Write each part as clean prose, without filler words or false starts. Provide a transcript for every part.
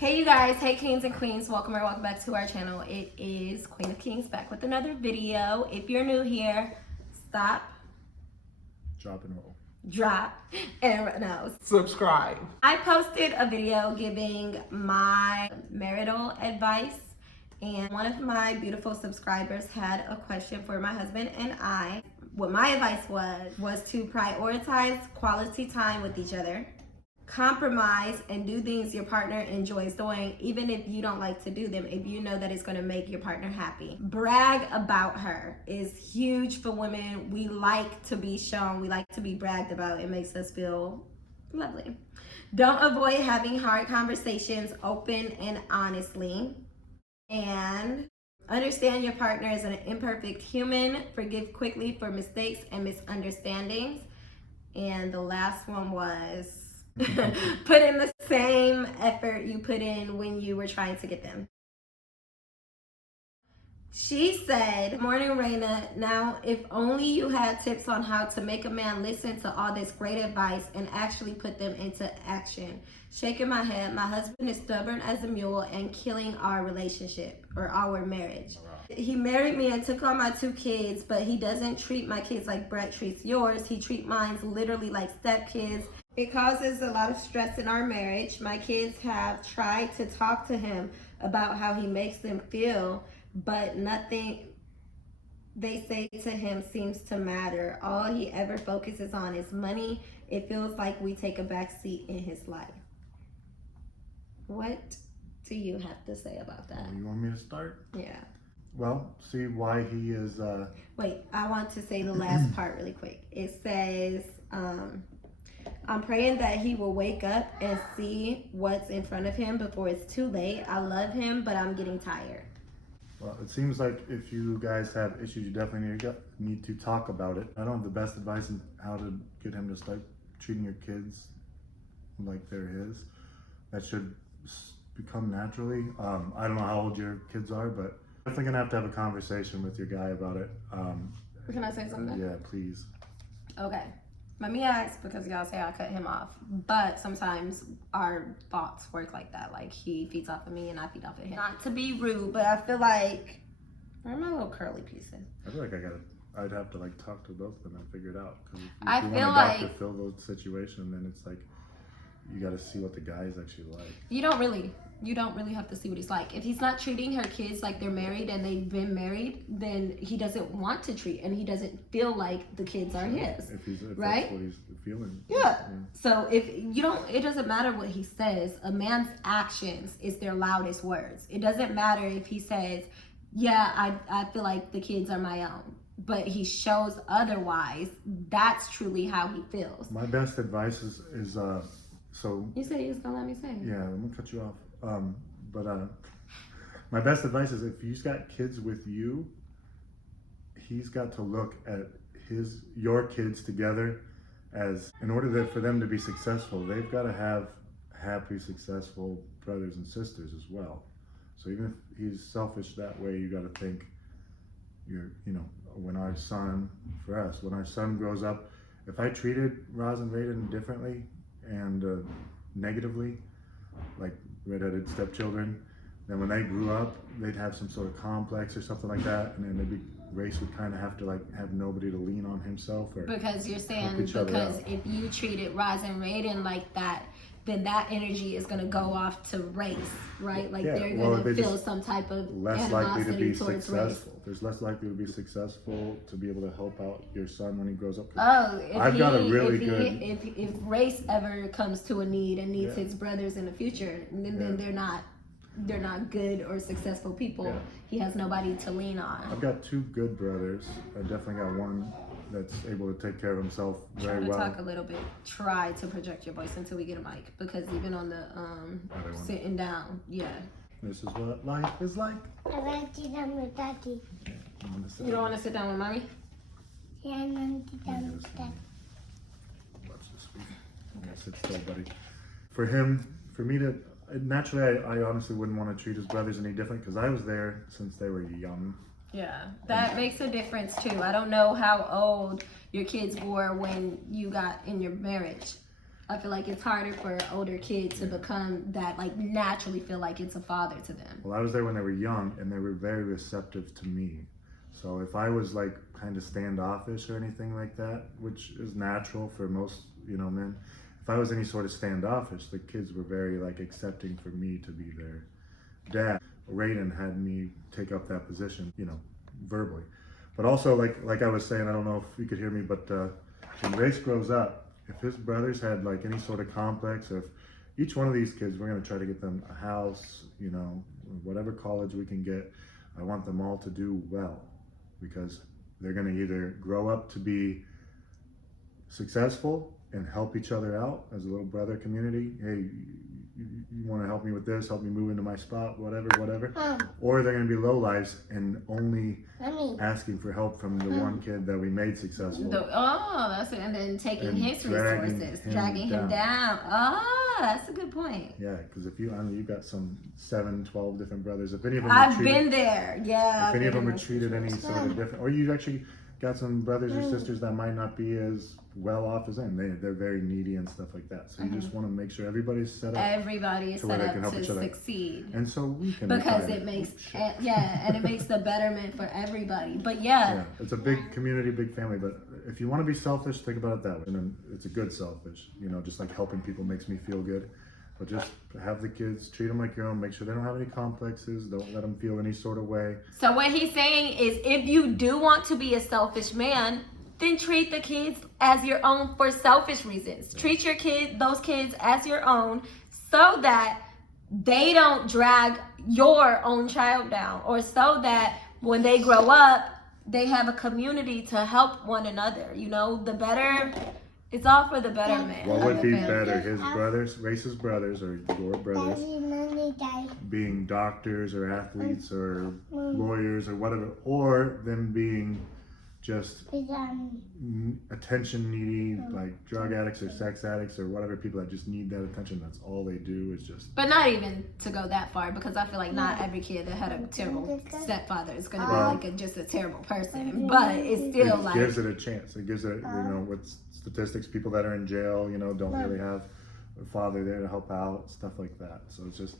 Hey you guys, hey kings and queens, welcome back to our channel. It is Queen of Kings back with another video. If you're new here, stop, drop and roll, and no, subscribe. I posted a video giving my marital advice, and one of my beautiful subscribers had a question for my husband and I. What my advice was to prioritize quality time with each other, compromise and do things your partner enjoys doing, even if you don't like to do them, if you know that it's going to make your partner happy. Brag about her is huge for women. We like to be shown, we like to be bragged about. It makes us feel lovely. Don't avoid having hard conversations open and honestly, and understand your partner is an imperfect human. Forgive quickly for mistakes and misunderstandings. And the last one was put in the same effort you put in when you were trying to get them. She said, "Good morning, Raina. Now, if only you had tips on how to make a man listen to all this great advice and actually put them into action." Shaking my head, my husband is stubborn as a mule and killing our relationship or our marriage. He married me and took on my 2 kids, but he doesn't treat my kids like Brett treats yours. He treats mine literally like stepkids. It causes a lot of stress in our marriage. My kids have tried to talk to him about how he makes them feel, but nothing they say to him seems to matter. All he ever focuses on is money. It feels like we take a back seat in his life. What do you have to say about that? You want me to start? Yeah. Well, see why he is... Wait, I want to say the last part really quick. It says, I'm praying that he will wake up and see what's in front of him before it's too late. I love him, but I'm getting tired. Well, it seems like if you guys have issues, you definitely need to talk about it. I don't have the best advice on how to get him to start treating your kids like they're his. That should become naturally. I don't know how old your kids are, but definitely gonna have to have a conversation with your guy about it. Can I say something? Yeah, please. Okay. Let me ask, because y'all say I cut him off, but sometimes our thoughts work like that. Like he feeds off of me and I feed off of him. Not to be rude, but I feel like, where are my little curly pieces? I feel like I'd have to like talk to both of them and figure it out. Because if I you feel want a Dr. like Phil situation, then it's like you got to see what the guy is actually like. You don't really have to see what he's like. If he's not treating her kids like they're married and they've been married, then he doesn't want to treat, and he doesn't feel like the kids are his. If right? That's what he's feeling. Yeah. So if you don't, it doesn't matter what he says. A man's actions is their loudest words. It doesn't matter if he says, yeah, I feel like the kids are my own, but he shows otherwise. That's truly how he feels. My best advice is so. You said he was gonna let me say. Yeah, I'm gonna cut you off. But my best advice is if he's got kids with you, he's got to look at your kids together as, in order for them to be successful, they've got to have happy, successful brothers and sisters as well. So even if he's selfish that way, you got to think, when our son grows up, if I treated Roz and Raiden differently and negatively, like redheaded stepchildren, then when they grew up, they'd have some sort of complex or something like that, and then Race would kind of have to have nobody to lean on himself or because you're saying because if you treated Roz and Raiden like that, then that energy is going to go off to Race, right? Like they're going to feel some type of less likely to be successful. Race. There's less likely to be successful, to be able to help out your son when he grows up. If Race ever comes to a need and needs his brothers in the future, then they're not good or successful people. Yeah. He has nobody to lean on. I've got 2 good brothers. I definitely got one that's able to take care of himself very well. Talk a little bit. Try to project your voice until we get a mic, because even on the sitting down, this is what life is like. I want to sit down with Daddy. You don't want to sit down with Mommy? Yeah, I want to sit down with Daddy. Watch this week. I'm gonna sit still, buddy. For me to naturally, I honestly wouldn't want to treat his brothers any different, because I was there since they were young. Yeah, that makes a difference too. I don't know how old your kids were when you got in your marriage. I feel like it's harder for an older kid to become that, like, naturally feel like it's a father to them. Well, I was there when they were young, and they were very receptive to me. So if I was like kind of standoffish or anything like that, which is natural for most, men, if I was any sort of standoffish, the kids were very like accepting for me to be their dad. Raiden had me take up that position, verbally. But also, like I was saying, I don't know if you could hear me, but when Grace grows up, if his brothers had like any sort of complex, or if each one of these kids, we're going to try to get them a house, whatever college we can get. I want them all to do well, because they're going to either grow up to be successful and help each other out as a little brother community. Hey, you want to help me with this, help me move into my spot, whatever. Or they're going to be lowlifes and only asking for help from the one kid that we made successful. That's it. And then taking his resources, dragging him down. That's a good point. Yeah, because if you've got some 7, 12 different brothers. If any of them I've been there. Yeah. If any of them are treated any sort of different, or you actually got some brothers or sisters that might not be as well off as them. They're very needy and stuff like that. So you just want to make sure everybody's set up. Everybody is set up to succeed. And so we can. Because it makes, and it makes the betterment for everybody. But yeah, it's a big community, big family. But if you want to be selfish, think about it that way. And then it's a good selfish. Just like helping people makes me feel good. But just have the kids, treat them like your own. Make sure they don't have any complexes. Don't let them feel any sort of way. So what he's saying is, if you do want to be a selfish man, then treat the kids as your own for selfish reasons. Treat those kids as your own, so that they don't drag your own child down, or so that when they grow up, they have a community to help one another. The better. It's all for the betterment. What would be better, his brothers, Race's brothers, or your brothers, being doctors or athletes or lawyers or whatever, or them being just attention needy, like drug addicts or sex addicts or whatever, people that just need that attention. That's all they do is just. But not even to go that far, because I feel like not every kid that had a terrible stepfather is going to be just a terrible person. But it's still it gives it a chance. It gives it, with statistics, people that are in jail, don't really have a father there to help out, stuff like that. So it's just,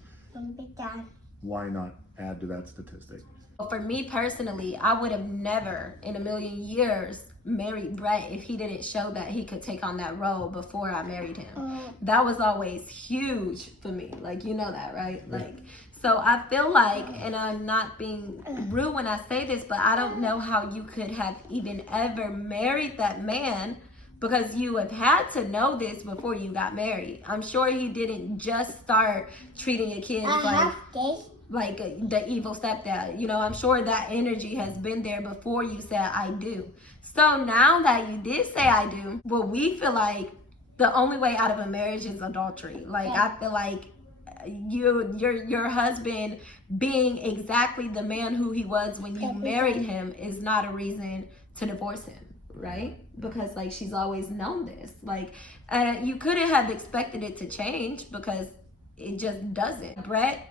why not add to that statistic? For me personally, I would have never in a million years married Brett if he didn't show that he could take on that role before I married him. That was always huge for me. Like, that, right? So I feel like, and I'm not being rude when I say this, but I don't know how you could have even ever married that man, because you have had to know this before you got married. I'm sure he didn't just start treating your kids like the evil stepdad. I'm sure that energy has been there before you said I do. So now that you did say I do, well, we feel like the only way out of a marriage is adultery. I feel like your husband being exactly the man who he was when you married him is not a reason to divorce him, right? Because she's always known this. You couldn't have expected it to change, because it just doesn't. Brett,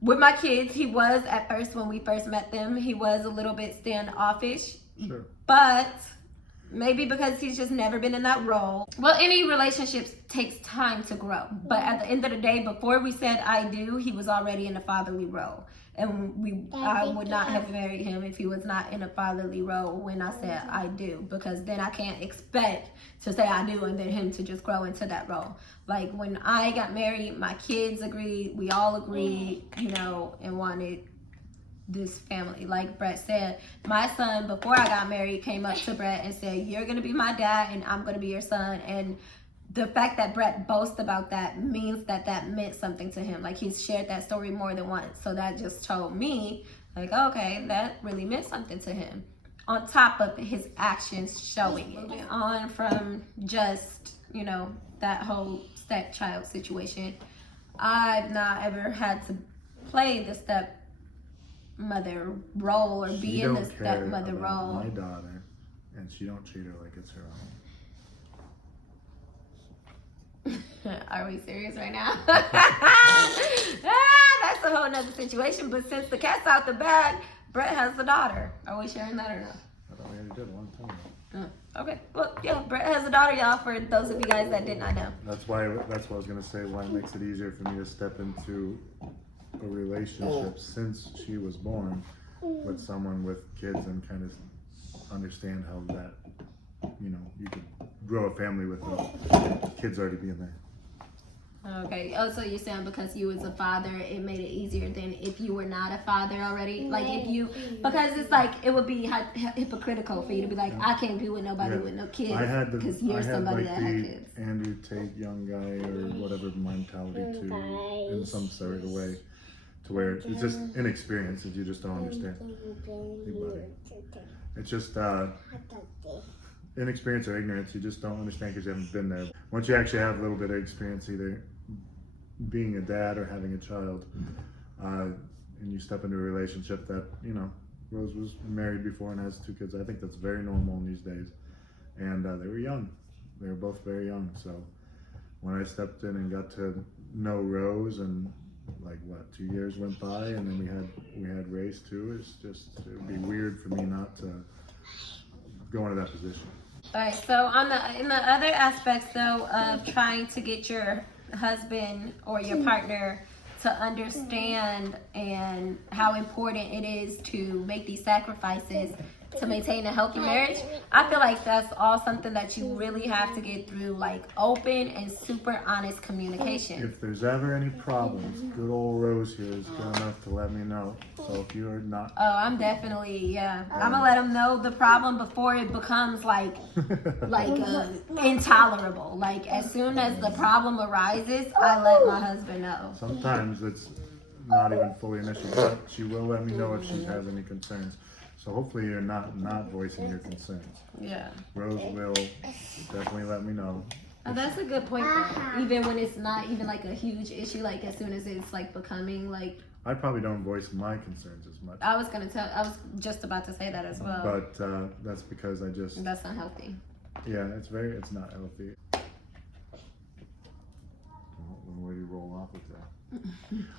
with my kids, he was at first, when we first met them, he was a little bit standoffish. Sure. But maybe because he's just never been in that role. Well, any relationships takes time to grow. But at the end of the day, before we said I do, he was already in a fatherly role. And I would not have married him if he was not in a fatherly role when I said I do, because then I can't expect to say I do and then him to just grow into that role. When I got married, my kids agreed, we all agreed, and wanted this family. Like Brett said, my son, before I got married, came up to Brett and said, "You're going to be my dad and I'm going to be your son." And the fact that Brett boasts about that means that meant something to him. He's shared that story more than once. So that just told me, okay, that really meant something to him. On top of his actions showing it. On from just, that whole stepchild situation, I've not ever had to play the stepmother role or be in the stepmother role. My daughter, and she don't treat her like it's her own. Are we serious right now? That's a whole nother situation. But since the cat's out the bag, Brett has a daughter. Are we sharing that or no? I thought we already did one time. Okay. Well, yeah, Brett has a daughter, y'all, for those of you guys that did not know. That's what I was gonna say. Why it makes it easier for me to step into a relationship since she was born with someone with kids and kind of understand how that, you could grow a family with the kids already being there. Okay. Oh, so you're saying because you was a father, it made it easier than if you were not a father already? Like if you, because it's like, it would be hypocritical for you to be like, I can't be with nobody with no kids because you're somebody that had kids. Andrew Tate young guy or whatever mentality too, in some sort of way, to where it's just inexperience that you just don't understand. Hey, buddy. It's just inexperience or ignorance. You just don't understand because you haven't been there. Once you actually have a little bit of experience, either being a dad or having a child, and you step into a relationship that, Rose was married before and has 2 kids. I think that's very normal in these days. And they were young. They were both very young. So when I stepped in and got to know Rose, and 2 years went by, and then we had Race too. It would be weird for me not to go into that position. All right. So in the other aspects though of trying to get your husband or your partner to understand and how important it is to make these sacrifices to maintain a healthy marriage, I feel like that's all something that you really have to get through, like open and super honest communication. If there's ever any problems, good old Rose here is good enough to let me know. So if you're not... Oh, I'm definitely, I'm gonna let him know the problem before it becomes intolerable. Like as soon as the problem arises, I let my husband know. Sometimes it's not even fully initial, but she will let me know if she has any concerns. So hopefully you're not voicing your concerns. Yeah. Rose will definitely let me know. Oh, that's a good point though. Even when it's not even like a huge issue, like as soon as it's like becoming like... I probably don't voice my concerns as much. I was just about to say that as well. But that's because That's not healthy. Yeah, it's not healthy. Where do you roll off with that?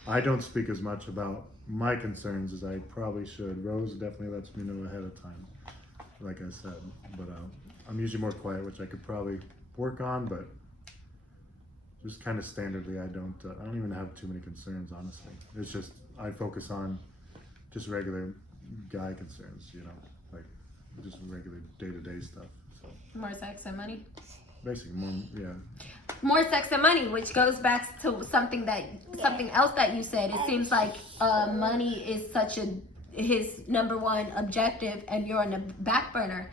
I don't speak as much about my concerns as I probably should. Rose definitely lets me know ahead of time, like I said. But I'm usually more quiet, which I could probably work on. But just kind of standardly, I don't even have too many concerns, honestly. It's just I focus on just regular guy concerns, like just regular day-to-day stuff. So More sex and money. basically, More sex and money, which goes back to something else that you said. It seems like money is his number one objective, and you're on the back burner.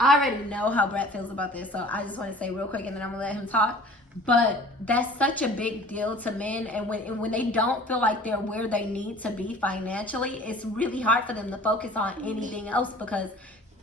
I already know how Brett feels about this, so I just want to say real quick, and then I'm gonna let him talk. But that's such a big deal to men, and when they don't feel like they're where they need to be financially, it's really hard for them to focus on anything else, because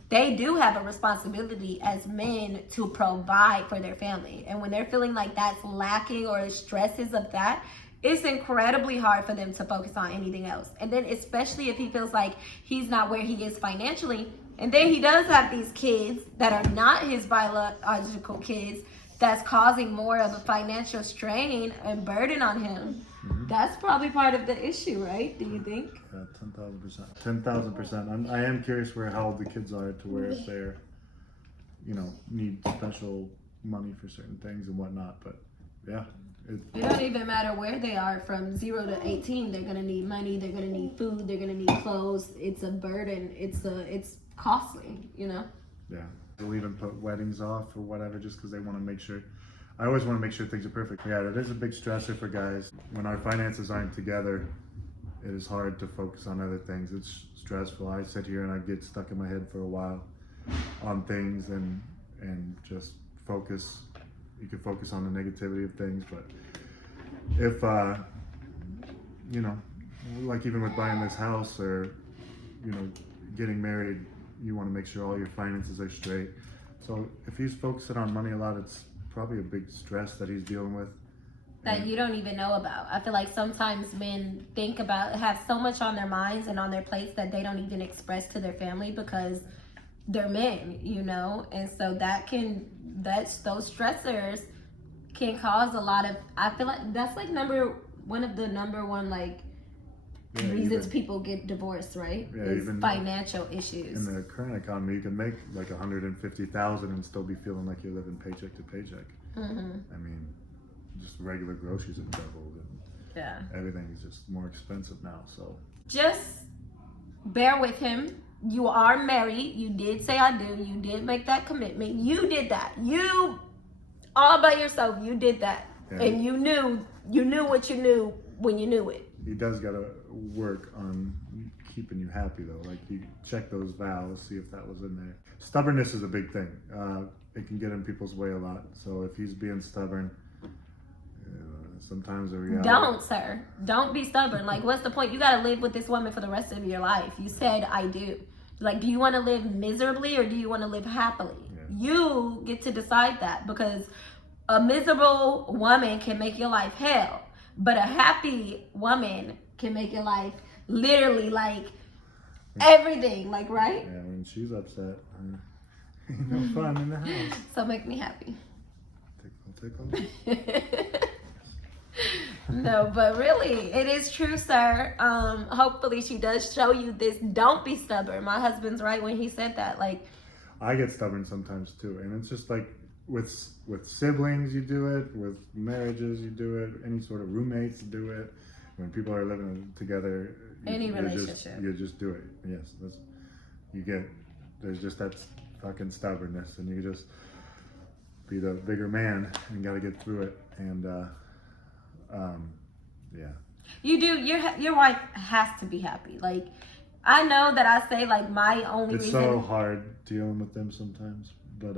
they do have a responsibility as men to provide for their family. And when they're feeling like that's lacking or stresses of that, it's incredibly hard for them to focus on anything else. And then especially if he feels like he's not where he is financially, and then he does have these kids that are not his biological kids, that's causing more of a financial strain and burden on him. Mm-hmm. That's probably part of the issue, right? Do you think? 10,000%. 10,000%. I am curious how old the kids are, to where if they're, need special money for certain things and whatnot. But yeah. It don't even matter where they are, from 0 to 18. They're gonna need money. They're gonna need food. They're gonna need clothes. It's a burden. It's costly. Yeah. They'll even put weddings off or whatever just because they want to make sure. I always want to make sure things are perfect. Yeah, it is a big stressor for guys. When our finances aren't together, it is hard to focus on other things. It's stressful. I sit here and I get stuck in my head for a while on things and just focus. You can focus on the negativity of things, but if like even with buying this house or getting married, you want to make sure all your finances are straight. So if he's focusing on money a lot, it's probably a big stress that he's dealing with that you don't even know about. I feel like sometimes men have so much on their minds and on their plates that they don't even express to their family because they're men, and so those stressors can cause a lot of, I feel like that's like number one like reasons people get divorced, right? Yeah, It's even financial issues. in the current economy, you can make like 150,000 and still be feeling like you're living paycheck to paycheck. I mean, just regular groceries have doubled, and Yeah. everything is just more expensive now. So Just bear with him. You are married. You did say I do. You did make that commitment. You did that. You all by yourself. You did that, Yeah. and you knew what you knew when you knew it. he does got to work on keeping you happy though. Like you check those vows, see if that was in there. Stubbornness is a big thing. It can get in people's way a lot. So if he's being stubborn, sometimes the reality. Don't, sir. Don't be stubborn. Like, what's the point? You gotta live with this woman for the rest of your life. You said I do. Like, do you want to live miserably or do you want to live happily? Yeah. You get to decide that, because a miserable woman can make your life hell, but a happy woman can make your life literally like everything. Like, right? Yeah, when she's upset, ain't no fun in the house. So make me happy. Tickle. No, but really, it is true, sir. Hopefully she does show you this. Don't be stubborn. My husband's right when he said that. Like, I get stubborn sometimes too, and it's just like with siblings, you do it. With marriages, you do it. Any sort of roommates do it. When people are living together, any you relationship, you just do it. Yes, there's just that fucking stubbornness, and you just be the bigger man and got to get through it. And yeah. you do. Your wife has to be happy. Like, I know that I say like my only It's reason. so hard dealing with them sometimes, but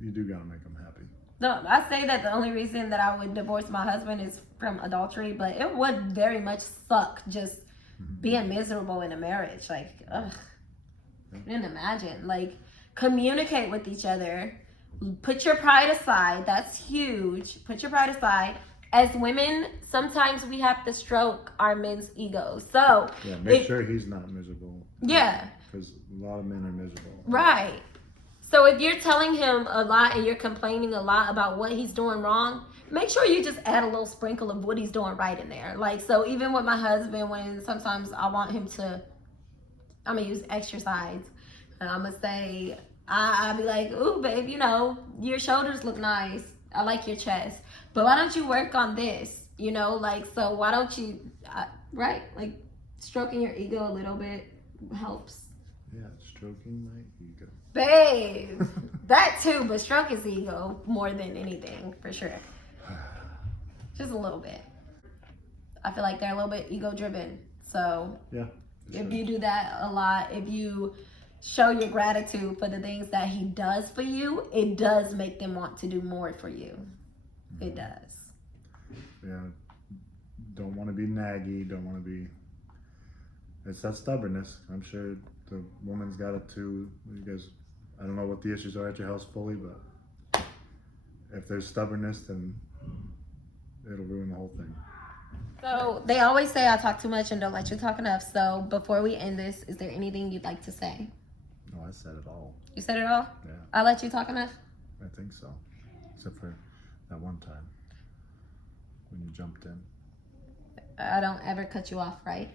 you do gotta make them happy. No, I say that the only reason that I would divorce my husband is from adultery, but it would very much suck just being miserable in a marriage. Like, ugh, I couldn't imagine. Like, communicate with each other. Put your pride aside. That's huge. Put your pride aside. As women, sometimes we have to stroke our men's egos. So Yeah, make sure he's not miserable. Yeah. Because a lot of men are miserable. Right. So if you're telling him a lot and you're complaining a lot about what he's doing wrong, make sure you just add a little sprinkle of what he's doing right in there. Like, so even with my husband, when sometimes I want him to, I'm going to use exercise. And I'm going to say, I'll be like, ooh, babe, you know, your shoulders look nice. I like your chest. But why don't you work on this? You know, like, so why don't you, right? Like, stroking your ego a little bit helps. Yeah, stroking my ego. Babe, that too, but stroke his ego more than anything, for sure. Just a little bit. I feel like they're a little bit ego driven. So Yeah. if you do that a lot, if you show your gratitude for the things that he does for you, it does make them want to do more for you. It does. Yeah. Don't want to be naggy. Don't want to be. It's that stubbornness. I'm sure the woman's got it too. You guys, I don't know what the issues are at your house fully, but if there's stubbornness, then it'll ruin the whole thing. So they always say I talk too much and don't let you talk enough. So before we end this, is there anything you'd like to say? No, I said it all. You said it all? Yeah, I let you talk enough? I think so. Except for that one time when you jumped in. I don't ever cut you off, right?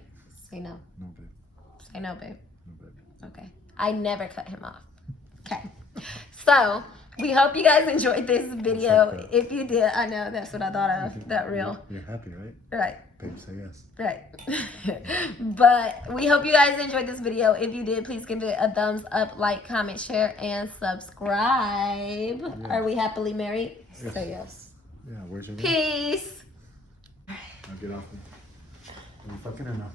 Say no. No, babe. Say no, babe. No, babe. Okay. I never cut him off. Okay. So we hope you guys enjoyed this video. If you did, I know that's what I thought of. That real. You're happy, right? Right. Babe, say yes. Right. But we hope you guys enjoyed this video. If you did, please give it a thumbs up, like, comment, share, and subscribe. Yeah. Are we happily married? Yes. Say yes. Yeah, where's your Peace. I'll get off. Are you fucking or no?